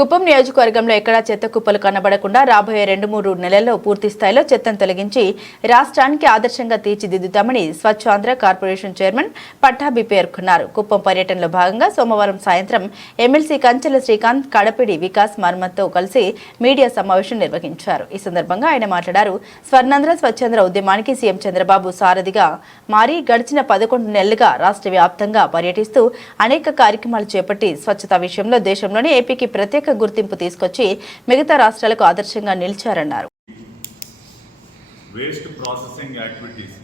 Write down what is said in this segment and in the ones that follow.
కుప్పం నియోజకవర్గంలో ఎక్కడా చెత్త కుప్పలు కనబడకుండా రాబోయే 2-3 నెలల్లో పూర్తి స్థాయిలో చెత్తను తొలగించి రాష్ట్రానికి ఆదర్శంగా తీర్చిదిద్దుతామని స్వచ్ఛ ఆంధ్ర కార్పొరేషన్ చైర్మన్ పట్టాభి పేర్కొన్నారు. కుప్పం పర్యటనలో భాగంగా సోమవారం సాయంత్రం ఎమ్మెల్సీ కంచెల శ్రీకాంత్, కడపిడి వికాస్ మర్మత్తో కలిసి మీడియా సమావేశం నిర్వహించారు. ఈ సందర్భంగా ఆయన మాట్లాడారు. స్వర్ణాంధ్ర స్వచ్ఛాంధ్ర ఉద్యమానికి సీఎం చంద్రబాబు సారథిగా మారి గడిచిన 11 నెలలుగా రాష్ట్ర వ్యాప్తంగా పర్యటిస్తూ అనేక కార్యక్రమాలు చేపట్టి స్వచ్ఛత విషయంలో దేశంలోనే ఏపీకి ప్రత్యేక గుర్తింపు తీసుకొచ్చి మిగతా రాష్ట్రాలకు ఆదర్శంగా నిలిచారన్నారు. Waste processing activities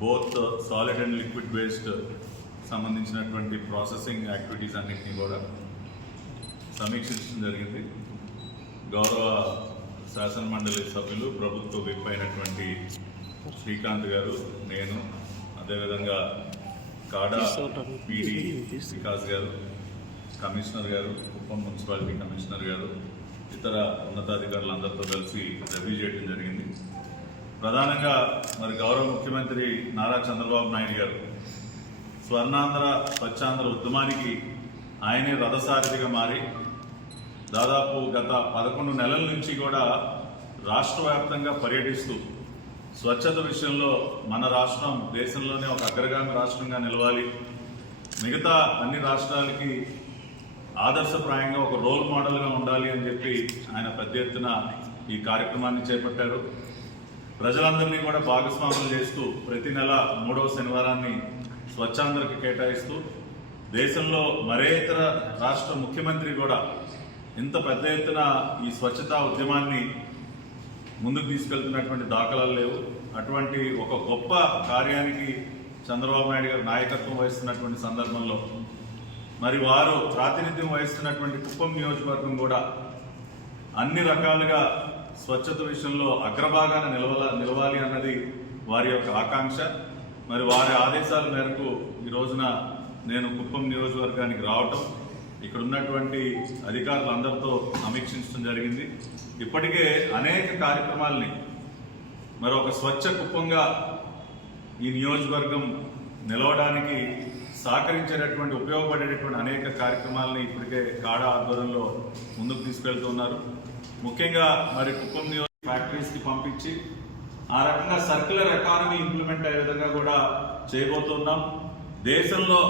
both solid and liquid waste సంబంధించినటువంటి ప్రాసెసింగ్ యాక్టివిటీస్ అన్నింటినీ కూడా సమీక్షించడం జరిగింది. గౌరవ శాసనమండలి సభ్యులు, ప్రభుత్వ విప్ అయినటువంటి శ్రీకాంత్ గారు, నేను, అదేవిధంగా కాడా పీడీ వికాస్ గారు, కమిషనర్ గారు, కుప్పం మున్సిపాలిటీ కమిషనర్ గారు, ఇతర ఉన్నతాధికారులందరితో కలిసి రివ్యూ చేయడం జరిగింది. ప్రధానంగా మరి గౌరవ ముఖ్యమంత్రి నారా చంద్రబాబు నాయుడు గారు స్వర్ణాంధ్ర స్వచ్ఛాంధ్ర ఉద్యమానికి ఆయనే రథసారథిగా మారి దాదాపు గత 11 నెలల నుంచి కూడా రాష్ట్ర వ్యాప్తంగా పర్యటిస్తూ స్వచ్ఛత విషయంలో మన రాష్ట్రం దేశంలోనే ఒక అగ్రగామి రాష్ట్రంగా నిలవాలి, మిగతా అన్ని రాష్ట్రాలకి ఆదర్శప్రాయంగా ఒక రోల్ మోడల్గా ఉండాలి అని చెప్పి ఆయన పెద్ద ఎత్తున ఈ కార్యక్రమాన్ని చేపట్టారు. ప్రజలందరినీ కూడా భాగస్వాములు చేస్తూ ప్రతి నెల 3వ శనివారాన్ని స్వచ్ఛాంధ్రకి కేటాయిస్తూ దేశంలో మరే ఇతర రాష్ట్ర ముఖ్యమంత్రి కూడా ఇంత పెద్ద ఎత్తున ఈ స్వచ్ఛతా ఉద్యమాన్ని ముందుకు తీసుకెళ్తున్నటువంటి దాఖలాలు లేవు. అటువంటి ఒక గొప్ప కార్యానికి చంద్రబాబు నాయుడు గారు నాయకత్వం వహిస్తున్నటువంటి సందర్భంలో మరి వారు ప్రాతినిధ్యం వహిస్తున్నటువంటి కుప్పం నియోజకవర్గం కూడా అన్ని రకాలుగా స్వచ్ఛత విషయంలో అగ్రభాగాన నిలవాలి అన్నది వారి యొక్క ఆకాంక్ష. మరి వారి ఆదేశాల మేరకు ఈ రోజున నేను కుప్పం నియోజకవర్గానికి రావటం, ఇక్కడ ఉన్నటువంటి అధికారులందరితో సమీక్షించడం జరిగింది. ఇప్పటికే అనేక కార్యక్రమాలని మరి ఒక స్వచ్ఛ కుప్పంగా ఈ నియోజకవర్గం నిలవడానికి సహకరించేటటువంటి ఉపయోగపడేటటువంటి అనేక కార్యక్రమాలని ఇప్పటికే కాడా ఆధ్వర్యంలో ముందుకు తీసుకెళ్తున్నారు. ముఖ్యంగా మరి కుప్పం నియోజక ఫ్యాక్టరీస్కి పంపించి ఆ రకంగా సర్క్యులర్ ఎకానమీ ఇంప్లిమెంట్ అయ్యే విధంగా కూడా చేయబోతున్నాం. దేశంలో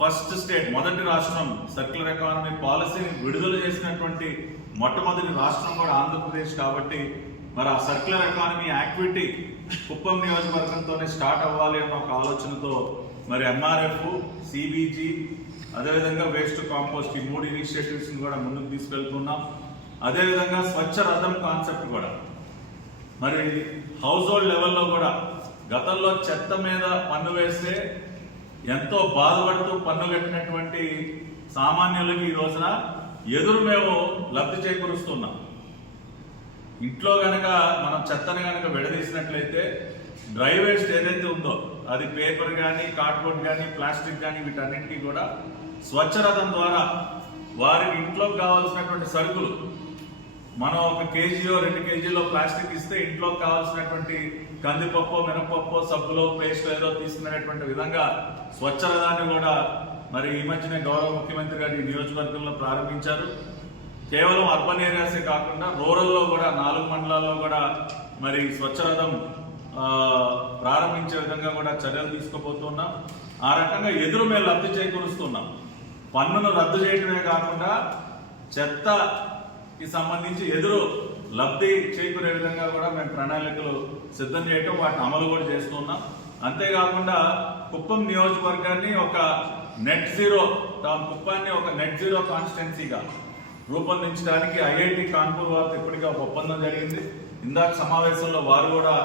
ఫస్ట్ స్టేట్, మొదటి రాష్ట్రం సర్క్యులర్ ఎకానమీ పాలసీని విడుదల చేసినటువంటి మొట్టమొదటి రాష్ట్రం కూడా ఆంధ్రప్రదేశ్ కాబట్టి మరి ఆ సర్క్యులర్ ఎకానమీ యాక్టివిటీ కుప్పం నియోజకవర్గంతోనే స్టార్ట్ అవ్వాలి అన్న ఒక ఆలోచనతో మరి ఎంఆర్ఎఫ్, సిబిజీ, అదేవిధంగా వేస్ట్ కాంపోస్ట్ ఈ 3 ఇనిషియేటివ్స్ కూడా ముందుకు తీసుకెళ్తున్నాం. అదేవిధంగా స్వచ్ఛ రథం కాన్సెప్ట్ కూడా మరి హౌస్ హోల్డ్ లెవెల్లో కూడా గతంలో చెత్త మీద పన్ను వేస్తే ఎంతో బాధపడుతూ పన్ను కట్టినటువంటి సామాన్యులకి ఈ రోజున ఎదురు మేము లబ్ధి చేకూరుస్తున్నాం. ఇంట్లో గనక మనం చెత్తను గనక విడదీసినట్లయితే డ్రై వేస్ట్ ఏదైతే ఉందో అది పేపర్ కానీ, కార్డ్బోర్డ్ కానీ, ప్లాస్టిక్ కానీ వీటన్నిటికీ కూడా స్వచ్ఛ రథం ద్వారా వారికి ఇంట్లోకి కావాల్సినటువంటి సరుకులు మనం 1 కేజీలో 2 కేజీలో ప్లాస్టిక్ ఇస్తే ఇంట్లోకి కావాల్సినటువంటి కందిపప్పు, మినపప్పు, సబ్బులో, పేస్ట్ ఏదో తీసుకునేటువంటి విధంగా స్వచ్ఛ రథాన్ని కూడా మరి ఈ మధ్యనే గౌరవ ముఖ్యమంత్రి గారు ఈ నియోజకవర్గంలో ప్రారంభించారు. కేవలం అర్బన్ ఏరియాసే కాకుండా రూరల్లో కూడా 4 మండలాల్లో కూడా మరి స్వచ్ఛ రథం ప్రారంభించే విధంగా కూడా చర్యలు తీసుకోబోతున్నాం. ఆ రకంగా ఎదురు మేము లబ్ధి చేకూరుస్తున్నాం. పన్నును రద్దు చేయడమే కాకుండా చెత్తకి సంబంధించి ఎదురు లబ్ధి చేకూరే విధంగా కూడా మేము ప్రణాళికలు సిద్ధం చేయటం, వాటిని అమలు కూడా చేస్తున్నాం. అంతేకాకుండా కుప్పం నియోజకవర్గాన్ని ఒక నెట్ జీరో, కుప్పాన్ని ఒక నెట్ జీరో కాన్స్టిట్యున్సీగా రూపొందించడానికి ఐఐటి కాన్పూర్ వారితో ఇప్పటికే ఒక ఒప్పందం జరిగింది. ఇందాక సమావేశంలో వారు కూడా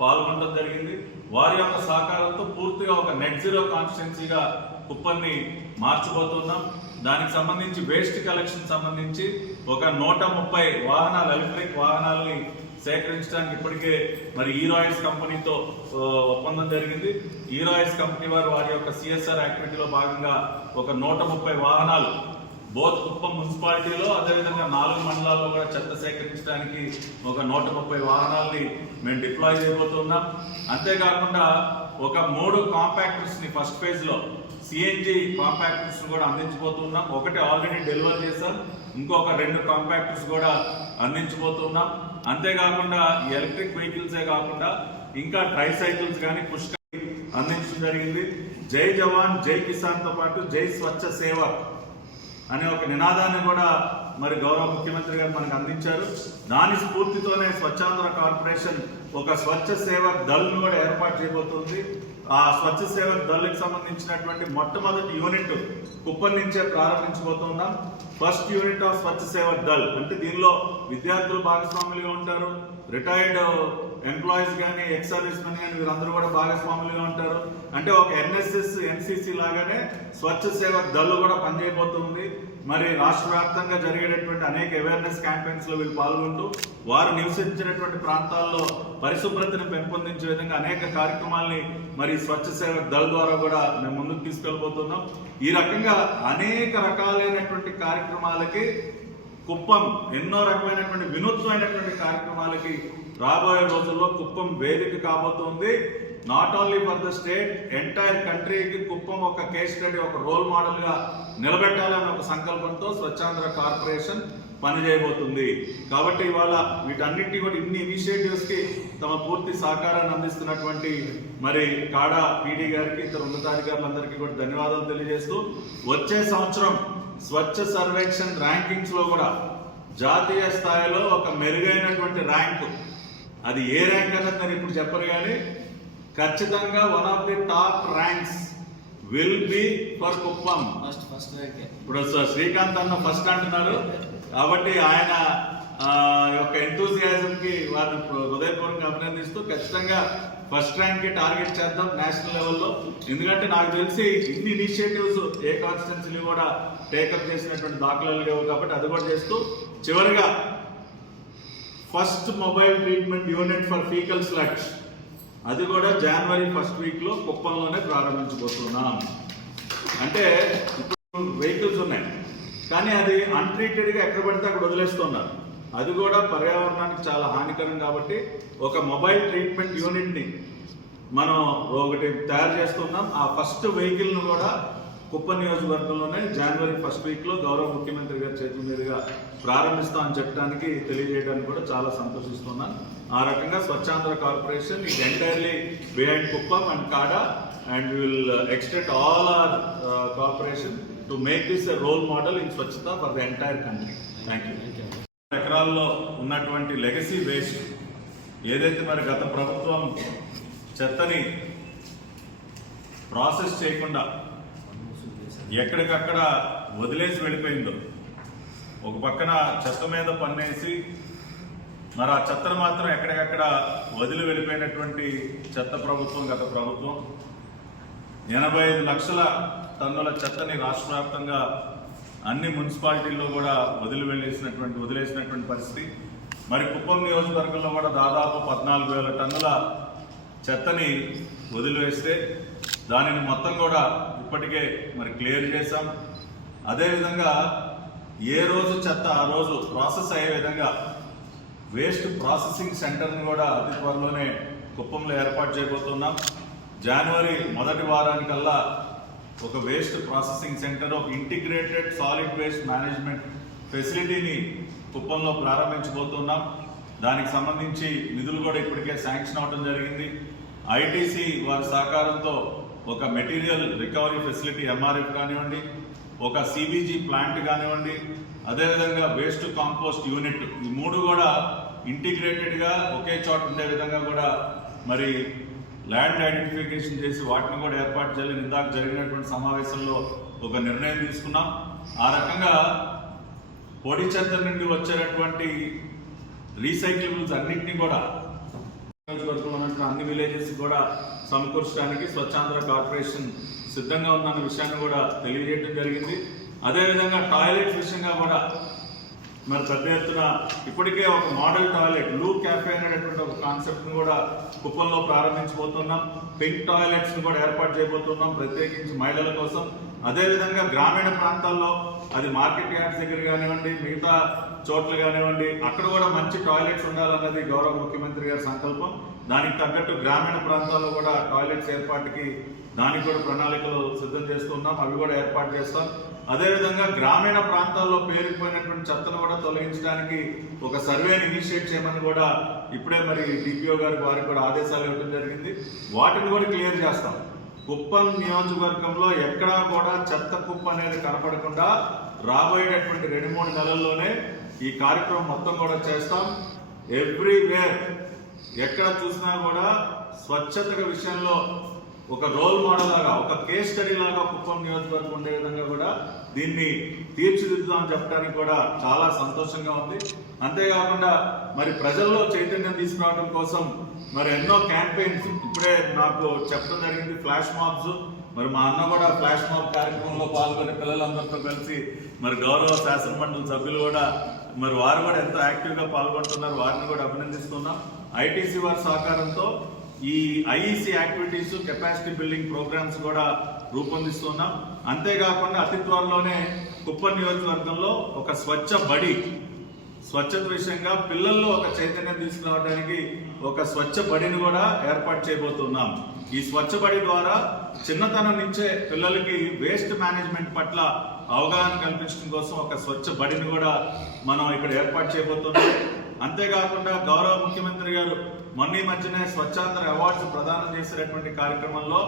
పాల్గొనడం జరిగింది. వారి యొక్క సహకారంతో పూర్తిగా ఒక నెట్ జీరో కాన్స్టిట్యున్సీగా కుప్పన్ని మార్చబోతున్నాం. దానికి సంబంధించి వేస్ట్ కలెక్షన్ సంబంధించి ఒక 130 వాహనాలు, ఎలక్ట్రిక్ వాహనాలని సేకరించడానికి ఇప్పటికే మరి ఈరాయిల్స్ కంపెనీతో ఒప్పందం జరిగింది. ఈరాయిల్స్ కంపెనీ వారి యొక్క సిఎస్ఆర్ యాక్టివిటీలో భాగంగా ఒక 130 వాహనాలు బోత్ కుప్పం మున్సిపాలిటీలో అదేవిధంగా 4 మండలాల్లో కూడా చెత్త సేకరించడానికి ఒక 130 వాహనాలని మేము డిప్లాయ్ చేయబోతున్నాం. అంతేకాకుండా ఒక 3 కాంపాక్టర్స్ ని ఫస్ట్ ఫేజ్ లో సిఎన్జి కాంపాక్టర్స్ కూడా అందించబోతున్నాం. ఒకటి ఆల్రెడీ డెలివర్ చేశాం, ఇంకొక 2 కాంపాక్టర్స్ కూడా అందించబోతున్నాం. అంతేకాకుండా ఎలక్ట్రిక్ వెహికల్సే కాకుండా ఇంకా ట్రైసైకిల్స్ కానీ పుష్కర్ అందించడం జరిగింది. జై జవాన్ జై కిసాన్ తో పాటు జై స్వచ్ఛ సేవక్ అనే ఒక నినాదాన్ని కూడా మరి గౌరవ ముఖ్యమంత్రి గారు మనకు అందించారు. దాని స్ఫూర్తితోనే స్వచ్ఛాంధ్ర కార్పొరేషన్ ఒక స్వచ్ఛ సేవక్ దళను కూడా ఏర్పాటు చేయబోతుంది. ఆ స్వచ్ఛ సేవక్ దళకి సంబంధించినటువంటి మొట్టమొదటి యూనిట్ కుప్పం నుంచే ప్రారంభించబోతున్నాం. ఫస్ట్ యూనిట్ ఆఫ్ స్వచ్ఛ సేవక్ దళ్ అంటే దీనిలో విద్యార్థులు భాగస్వాములుగా ఉంటారు, రిటైర్డ్ ఎంప్లాయీస్ కానీ ఎక్స్ సర్వీస్ మెన్ కానీ వీరందరూ కూడా భాగస్వాములుగా ఉంటారు. అంటే ఒక ఎన్ఎస్ఎస్ ఎన్సిసి లాగానే స్వచ్ఛ సేవక్ దళ్ కూడా పనిచేయబోతుంది. మరి రాష్ట్ర వ్యాప్తంగా జరిగేటటువంటి అనేక అవేర్నెస్ క్యాంపెయిన్స్ లో వీళ్ళు పాల్గొంటూ వారు నివసించినటువంటి ప్రాంతాల్లో పరిశుభ్రతను పెంపొందించే విధంగా అనేక కార్యక్రమాల్ని మరి స్వచ్ఛ సేవక్ దళ్ ద్వారా కూడా మేము ముందుకు తీసుకెళ్ళిపోతున్నాం. ఈ రకంగా అనేక రకాలైనటువంటి కార్యక్రమాలకి కుప్పం ఎన్నో రకమైనటువంటి వినూత్నమైనటువంటి కార్యక్రమాలకి రాబోయే రోజుల్లో కుప్పం వేదిక కాబోతుంది. Not only for the state, entire కంట్రీకి కుప్పం ఒక కేస్ స్టడీ, ఒక రోల్ మోడల్ గా నిలబెట్టాలనే ఒక సంకల్పంతో స్వచ్ఛాంధ్ర కార్పొరేషన్ పనిచేయబోతుంది. కాబట్టి ఇవాళ వీటన్నింటి కూడా ఇన్ని ఇనిషియేటివ్స్ కి తమ పూర్తి సహకారాన్ని అందిస్తున్నటువంటి మరి కాడా పీడీ గారికి, ఇతర ఉన్నతాధికారులందరికీ కూడా ధన్యవాదాలు తెలియజేస్తూ వచ్చే సంవత్సరం స్వచ్ఛ సర్వేక్షణ్ ర్యాంకింగ్స్ లో కూడా జాతీయ స్థాయిలో ఒక మెరుగైనటువంటి ర్యాంకు, అది ఏ ర్యాంక్ అన్నది నేను ఇప్పుడు చెప్పరు కానీ ఖచ్చితంగా one of the top ranks will be for Kuppam. ఇప్పుడు శ్రీకాంత్ అన్న ఫస్ట్ అంటున్నారు కాబట్టి ఆయన యొక్క ఎంతూజియాజం కి వారిని హృదయపూర్వకంగా అభినందిస్తూ ఖచ్చితంగా ఫస్ట్ ర్యాంక్ కి టార్గెట్ చేద్దాం నేషనల్ లెవెల్లో. ఎందుకంటే నాకు తెలిసి ఇన్ని ఇనిషియేటివ్స్ ఏ కాన్స్టిట్యున్సీలు కూడా టేకప్ చేసినటువంటి దాఖలాలు లేవు కాబట్టి అది కూడా చేస్తూ చివరిగా first mobile treatment unit for faecal sludge అది కూడా జనవరి ఫస్ట్ వీక్ లో కుప్పంలోనే ప్రారంభించబోతున్నాం. అంటే ఇప్పుడు వెహికల్స్ ఉన్నాయి కానీ అది అన్ట్రీటెడ్ గా ఎక్కడ పడితే అక్కడ వదిలేస్తున్నారు, అది కూడా పర్యావరణానికి చాలా హానికరం. కాబట్టి ఒక మొబైల్ ట్రీట్మెంట్ యూనిట్ ని మనం ఒకటి తయారు చేస్తున్నాం. ఆ ఫస్ట్ వెహికల్ ను కూడా కుప్పం నియోజకవర్గంలోనే జనవరి ఫస్ట్ వీక్ లో గౌరవ ముఖ్యమంత్రి గారి చేతుల మీదుగా ప్రారంభిస్తామని చెప్పడానికి తెలియజేయడానికి కూడా చాలా సంతోషిస్తున్నాను. ఆ రకంగా Swachhandhra corporation is entirely behind Kuppam and KADA and will extend all our corporation to make this a role model in swachhata for the entire country. Thank you. ఎకరాల్లో ఉన్నటువంటి లెగసీ వేస్ట్ ఏదైతే మరి గత ప్రభుత్వం చెత్తని ప్రాసెస్ చేయకుండా ఎక్కడికక్కడ వదిలేసి వెళ్ళిపోయిందో, ఒక పక్కన చెత్త మీద పన్నేసి మరి ఆ చెత్తను మాత్రం ఎక్కడికక్కడ వదిలి వెళ్ళిపోయినటువంటి చెత్త ప్రభుత్వం గత ప్రభుత్వం 85 లక్షల టన్నుల చెత్తని రాష్ట్ర వ్యాప్తంగా అన్ని మున్సిపాలిటీల్లో కూడా వదిలేసినటువంటి పరిస్థితి. మరి కుప్పం నియోజకవర్గంలో కూడా దాదాపు 14,000 టన్నుల చెత్తని వదిలివేస్తే దానిని మొత్తం కూడా ఇప్పటికే మరి క్లియర్ చేశాం. అదేవిధంగా ఏ రోజు చెత్త ఆ రోజు ప్రాసెస్ అయ్యే విధంగా వేస్ట్ ప్రాసెసింగ్ సెంటర్ని కూడా అతి త్వరలోనే కుప్పంలో ఏర్పాటు చేయబోతున్నాం. జనవరి మొదటి వారానికల్లా ఒక వేస్ట్ ప్రాసెసింగ్ సెంటర్, ఒక ఇంటిగ్రేటెడ్ సాలిడ్ వేస్ట్ మేనేజ్మెంట్ ఫెసిలిటీని కుప్పంలో ప్రారంభించబోతున్నాం. దానికి సంబంధించి నిధులు కూడా ఇప్పటికే శాంక్షన్ అవడం జరిగింది. ఐటీసీ వారి సహకారంతో ఒక మెటీరియల్ రికవరీ ఫెసిలిటీ ఎంఆర్ఎఫ్ కానివ్వండి, ఒక సిబిజీ ప్లాంట్ కానివ్వండి, అదేవిధంగా వేస్ట్ కాంపోస్ట్ యూనిట్, ఈ 3 కూడా ఇంటిగ్రేటెడ్గా ఒకే చోట ఉండే విధంగా కూడా మరి ల్యాండ్ ఐడెంటిఫికేషన్ చేసి వాటిని కూడా ఏర్పాటు చేయాలని ఇందాక జరిగినటువంటి సమావేశంలో ఒక నిర్ణయం తీసుకున్నాం. ఆ రకంగా పొడి చెత్త నుండి వచ్చేటటువంటి రీసైక్లబుల్స్ అన్నింటినీ కూడా అన్ని విలేజెస్ కూడా సమకూర్చడానికి స్వచ్ఛాంధ్ర కార్పొరేషన్ సిద్ధంగా ఉన్న విషయాన్ని కూడా తెలియజేయడం జరిగింది. అదేవిధంగా టాయిలెట్స్ విషయంగా కూడా మరి పెద్ద ఎత్తున ఇప్పటికే ఒక మోడల్ టాయిలెట్ లూ క్యాఫే అనేటటువంటి ఒక కాన్సెప్ట్ ను కూడా కుప్పంలో ప్రారంభించబోతున్నాం. పింక్ టాయిలెట్స్ ను కూడా ఏర్పాటు చేయబోతున్నాం ప్రత్యేకించి మహిళల కోసం. అదేవిధంగా గ్రామీణ ప్రాంతాల్లో అది మార్కెట్ యార్డ్స్ దగ్గర కానివ్వండి, మిగతా చోట్ల కానివ్వండి, అక్కడ కూడా మంచి టాయిలెట్స్ ఉండాలన్నది గౌరవ ముఖ్యమంత్రి గారి సంకల్పం. దానికి తగ్గట్టు గ్రామీణ ప్రాంతాల్లో కూడా టాయిలెట్స్ ఏర్పాటుకి దానికి కూడా ప్రణాళికలు సిద్ధం చేస్తున్నాం, అవి కూడా ఏర్పాటు చేస్తాం. అదేవిధంగా గ్రామీణ ప్రాంతాల్లో పేరుకుపోయినటువంటి చెత్తను కూడా తొలగించడానికి ఒక సర్వేని ఇనిషియేట్ చేయమని కూడా ఇప్పుడే మరి డిపిఓ గారికి వారికి కూడా ఆదేశాలు ఇవ్వడం జరిగింది. వాటిని కూడా క్లియర్ చేస్తాం. కుప్పం నియోజకవర్గంలో ఎక్కడా కూడా చెత్త కుప్ప అనేది కనపడకుండా రాబోయేటటువంటి 2-3 నెలల్లోనే ఈ కార్యక్రమం మొత్తం కూడా చేస్తాం. ఎవ్రీవేర్ ఎక్కడ చూసినా కూడా స్వచ్ఛత విషయంలో ఒక రోల్ మోడల్ లాగా, ఒక కేస్ స్టడీ లాగా కుప్పం నియోజకవర్గం ఉండే విధంగా కూడా దీన్ని తీర్చిదిద్దామని చెప్పడానికి కూడా చాలా సంతోషంగా ఉంది. అంతేకాకుండా మరి ప్రజల్లో చైతన్యం తీసుకురావడం కోసం మరి ఎన్నో క్యాంపెయిన్స్ ఇప్పుడే నాకు చెప్పడం జరిగింది. ఫ్లాష్ మాబ్స్, మరి మా అన్న కూడా ఫ్లాష్ మాబ్ కార్యక్రమంలో పాల్గొని పిల్లలందరితో కలిసి మరి గౌరవ శాసనమండలి సభ్యులు కూడా మరి వారు కూడా ఎంతో యాక్టివ్గా పాల్గొంటున్నారు, వారిని కూడా అభినందిస్తున్నాం. ఐటీసీ వారి సహకారంతో ఈ IEC activities, capacity building programmes కూడా రూపొందిస్తున్నాం. అంతేకాకుండా అతి త్వరలోనే కుప్పం నియోజకవర్గంలో ఒక స్వచ్ఛత విషయంగా పిల్లల్లో ఒక చైతన్యం తీసుకురావడానికి ఒక స్వచ్ఛ బడిని కూడా ఏర్పాటు చేయబోతున్నాం. ఈ స్వచ్ఛ బడి ద్వారా చిన్నతనం నుంచే పిల్లలకి వేస్ట్ మేనేజ్మెంట్ పట్ల అవగాహన కల్పించడం కోసం ఒక స్వచ్ఛ బడిని కూడా మనం ఇక్కడ ఏర్పాటు చేయబోతున్నాం. అంతేకాకుండా గౌరవ ముఖ్యమంత్రి గారు మొన్న ఈ మధ్యనే స్వచ్ఛాంధ్ర అవార్డ్స్ ప్రదానం చేసినటువంటి కార్యక్రమంలో